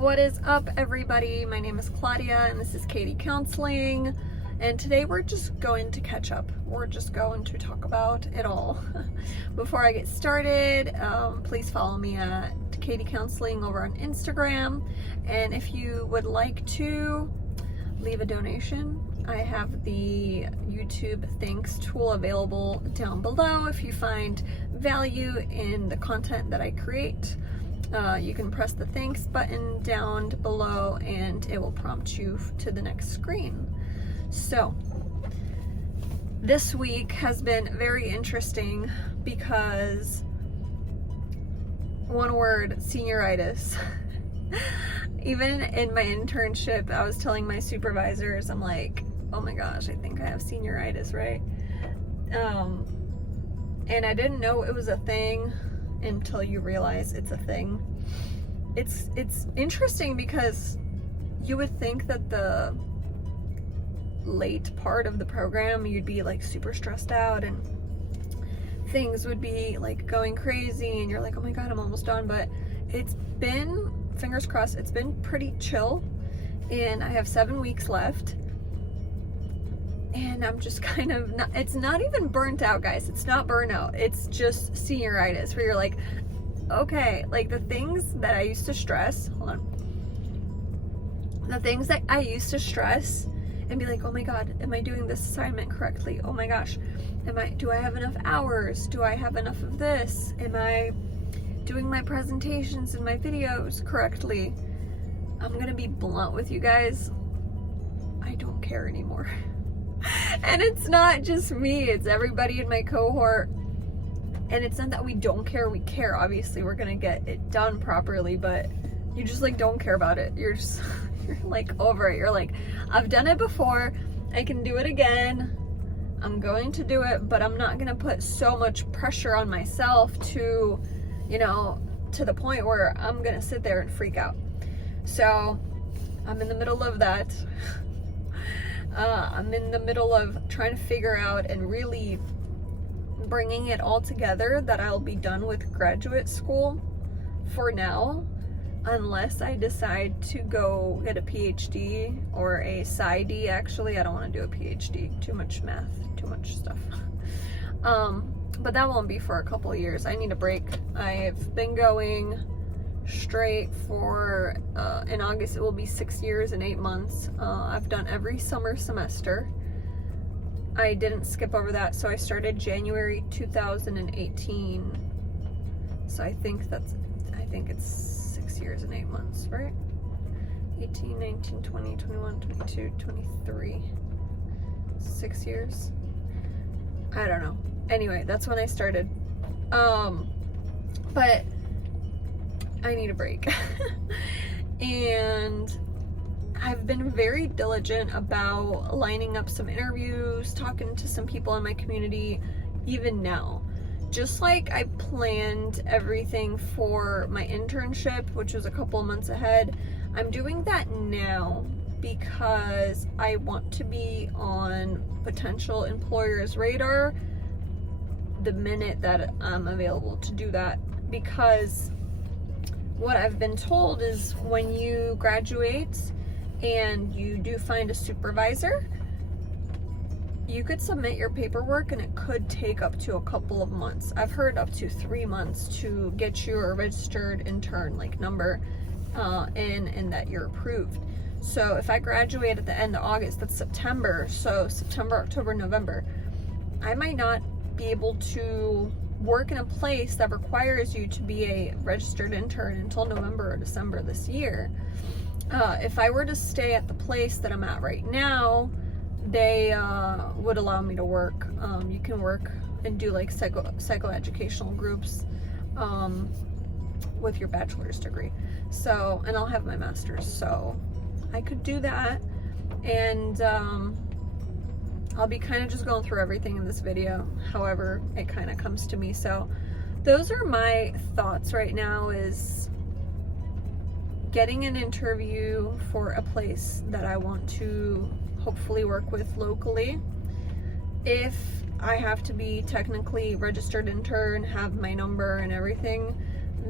What is up, everybody? My name is Claudia and this is Katie Counseling, and today we're just going to catch up. We're just going to talk about it all. Before I get started, please follow me at Katie Counseling over on Instagram, and if you would like to leave a donation, I have the YouTube thanks tool available down below. If you find value in the content that I create, you can press the thanks button down below and it will prompt you to the next screen. So this week has been very interesting because, one word, senioritis. Even in my internship, I was telling my supervisors, I'm like, oh my gosh, I think I have senioritis, right? And I didn't know it was a thing until you realize it's a thing. It's interesting because you would think that the late part of the program you'd be like super stressed out and things would be like going crazy and you're like, oh my god, I'm almost done, but it's been, fingers crossed, it's been pretty chill, and I have 7 weeks left. And I'm just kind of not, it's not even burnt out, guys. It's not burnout. It's just senioritis, where you're like, okay, like the things that I used to stress, hold on. The things that I used to stress and be like, oh my god, am I doing this assignment correctly? Oh my gosh, do I have enough hours? Do I have enough of this? Am I doing my presentations and my videos correctly? I'm gonna be blunt with you guys. I don't care anymore. And it's not just me, it's everybody in my cohort. And it's not that we don't care, we care. Obviously, we're gonna get it done properly, but you just like don't care about it. You're just, you're like over it. You're like, I've done it before, I can do it again. I'm going to do it, but I'm not gonna put so much pressure on myself to, you know, to the point where I'm gonna sit there and freak out. So I'm in the middle of that. I'm in the middle of trying to figure out and really bringing it all together that I'll be done with graduate school for now, unless I decide to go get a PhD or a PsyD. Actually, I don't want to do a PhD. Too much math, too much stuff. But that won't be for a couple of years. I need a break. I've been going straight for, in August it will be 6 years and 8 months. I've done every summer semester. I didn't skip over that, so I started January 2018. So I think it's 6 years and 8 months, right? 18, 19, 20, 21, 22, 23. 6 years? I don't know. Anyway, that's when I started. But I need a break. And I've been very diligent about lining up some interviews, talking to some people in my community, even now. Just like I planned everything for my internship, which was a couple months ahead, I'm doing that now because I want to be on potential employers' radar the minute that I'm available to do that. Because what I've been told is when you graduate and you do find a supervisor, you could submit your paperwork and it could take up to a couple of months. I've heard up to 3 months to get your registered intern like number in and that you're approved. So if I graduate at the end of August, that's September. So September, October, November, I might not be able to work in a place that requires you to be a registered intern until November or December this year. If I were to stay at the place that I'm at right now, they would allow me to work. You can work and do like psychoeducational groups with your bachelor's degree. So, and I'll have my master's, so I could do that. And I'll be kind of just going through everything in this video, however it kind of comes to me. So those are my thoughts right now, is getting an interview for a place that I want to hopefully work with locally. If I have to be technically registered intern, have my number and everything,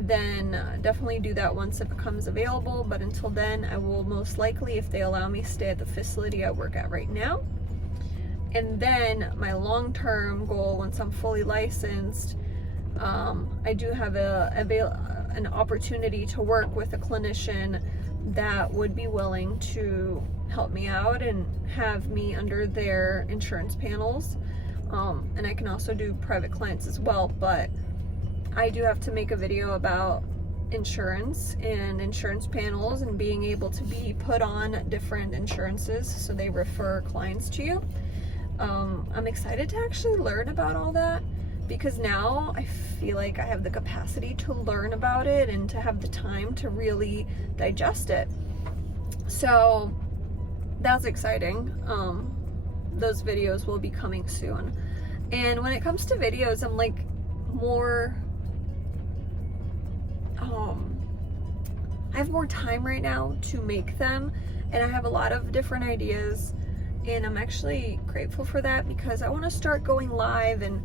then definitely do that once it becomes available. But until then, I will most likely, if they allow me, stay at the facility I work at right now. And then my long-term goal, once I'm fully licensed, I do have an opportunity to work with a clinician that would be willing to help me out and have me under their insurance panels. And I can also do private clients as well, but I do have to make a video about insurance and insurance panels and being able to be put on different insurances so they refer clients to you. I'm excited to actually learn about all that, because now I feel like I have the capacity to learn about it and to have the time to really digest it. So that's exciting. Those videos will be coming soon. And when it comes to videos, I'm like more, I have more time right now to make them, and I have a lot of different ideas, and I'm actually grateful for that, because I want to start going live. And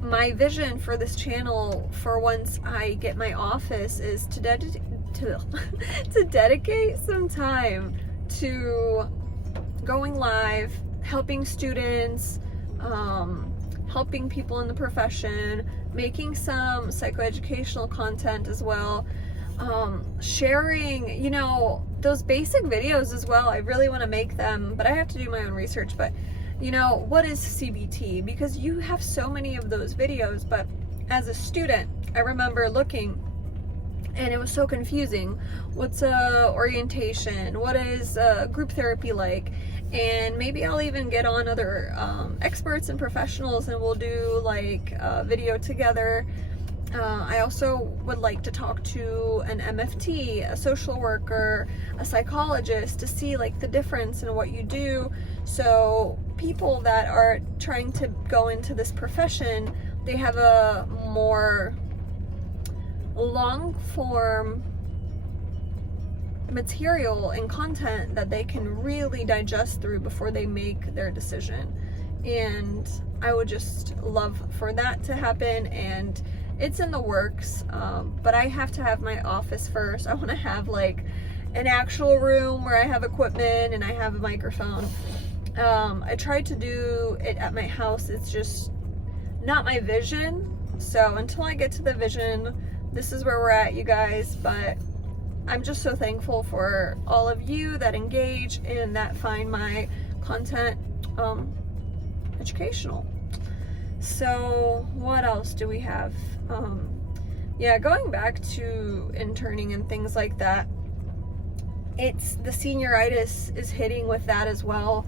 my vision for this channel for once I get my office is to dedicate some time to going live, helping students, helping people in the profession, making some psychoeducational content as well, sharing, those basic videos as well. I really want to make them, but I have to do my own research. But what is CBT? Because you have so many of those videos, but as a student, I remember looking and it was so confusing. What's orientation? What is group therapy like? And maybe I'll even get on other experts and professionals, and we'll do like a video together. I also would like to talk to an MFT, a social worker, a psychologist, to see like the difference in what you do. So people that are trying to go into this profession, they have a more long form material and content that they can really digest through before they make their decision. And I would just love for that to happen, and it's in the works, but I have to have my office first. I want to have like an actual room where I have equipment and I have a microphone. I tried to do it at my house. It's just not my vision. So until I get to the vision, this is where we're at, you guys. But I'm just so thankful for all of you that engage and that find my content educational. So what else do we have? Yeah, going back to interning and things like that, it's the senioritis is hitting with that as well.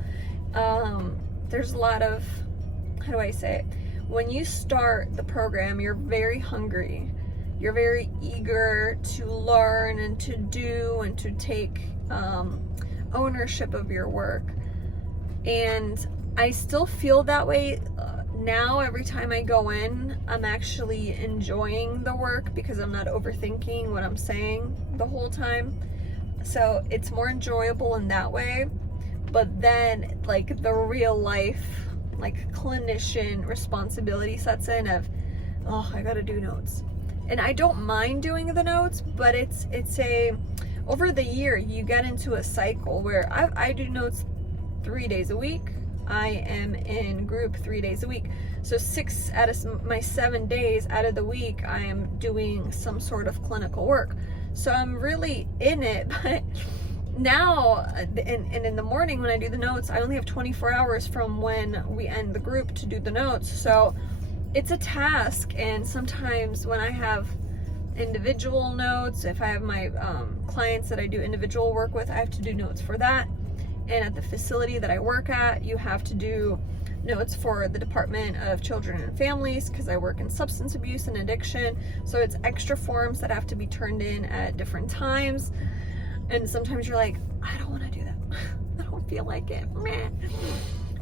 There's a lot of, how do I say it? When you start the program, you're very hungry. You're very eager to learn and to do and to take ownership of your work. And I still feel that way now. Every time I go in, I'm actually enjoying the work because I'm not overthinking what I'm saying the whole time. So it's more enjoyable in that way. But then like the real life, like clinician responsibility sets in of, oh, I gotta do notes. And I don't mind doing the notes, but it's over the year you get into a cycle where I do notes 3 days a week. I am in group 3 days a week. So 6 out of my 7 days out of the week, I am doing some sort of clinical work. So I'm really in it. But now, and in the morning when I do the notes, I only have 24 hours from when we end the group to do the notes. So it's a task. And sometimes when I have individual notes, if I have my clients that I do individual work with, I have to do notes for that. And at the facility that I work at, you have to do notes for the Department of Children and Families because I work in substance abuse and addiction. So it's extra forms that have to be turned in at different times. And sometimes you're like, I don't want to do that. I don't feel like it. Meh.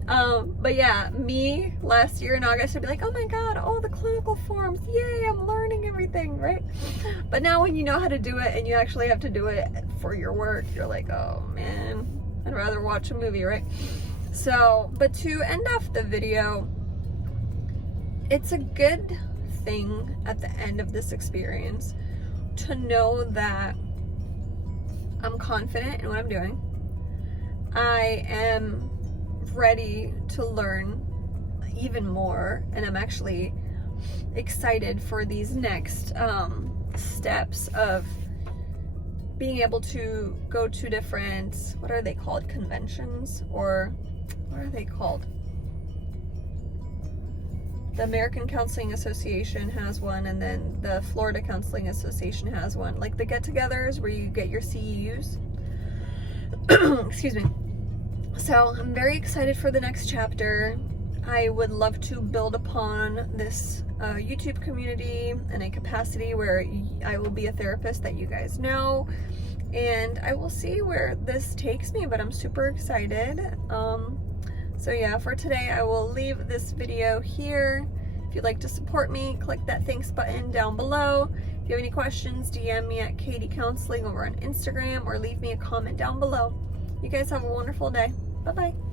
But yeah, me last year in August, I'd be like, oh my God, all the clinical forms. Yay, I'm learning everything, right? But now when you know how to do it and you actually have to do it for your work, you're like, oh man, I'd rather watch a movie, right? So, but to end off the video, it's a good thing at the end of this experience to know that I'm confident in what I'm doing. I am ready to learn even more, and I'm actually excited for these next steps of being able to go to different, what are they called, conventions, or what are they called? The American Counseling Association has one, and then the Florida Counseling Association has one, like the get-togethers where you get your CEUs. Excuse me. So I'm very excited for the next chapter. I would love to build upon this YouTube community in a capacity where I will be a therapist that you guys know, and I will see where this takes me, but I'm super excited. So yeah, for today I will leave this video here. If you'd like to support me, click that thanks button down below. If you have any questions, DM me at Katie Counseling over on Instagram, or leave me a comment down below. You guys have a wonderful day. Bye-bye.